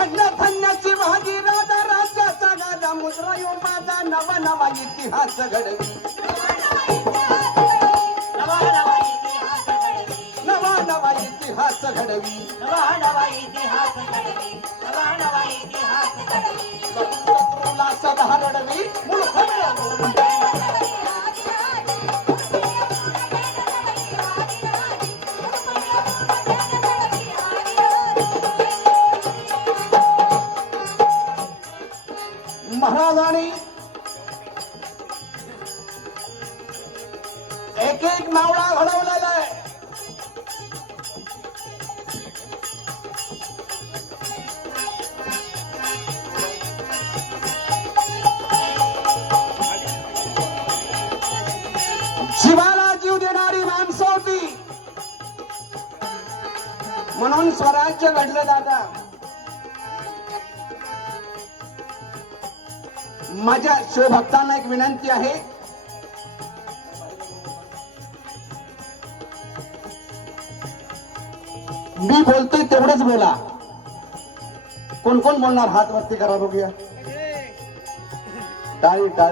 धन्य धन्याची भाजी राजा राज्याचा गाजा मुद्रा यो माझा नवा नवा इतिहास घडवी. नवा नवा इतिहास घडवी. नवा नवा इतिहास घडवी. नवा नवा इतिहास घडवी. महाराजांनी एक एक मावळा घडवलेला आहे. जीवाला जीव देणारी माणसं होती. म्हणून स्वराज्य घडलं दादा. माझ्या शिवभक्तांना एक विनंती आहे. मी बोलतोय तेवढंच बोला. कोण कोण बोलणार? हात वरती करा बघूया. टाळी टाळी.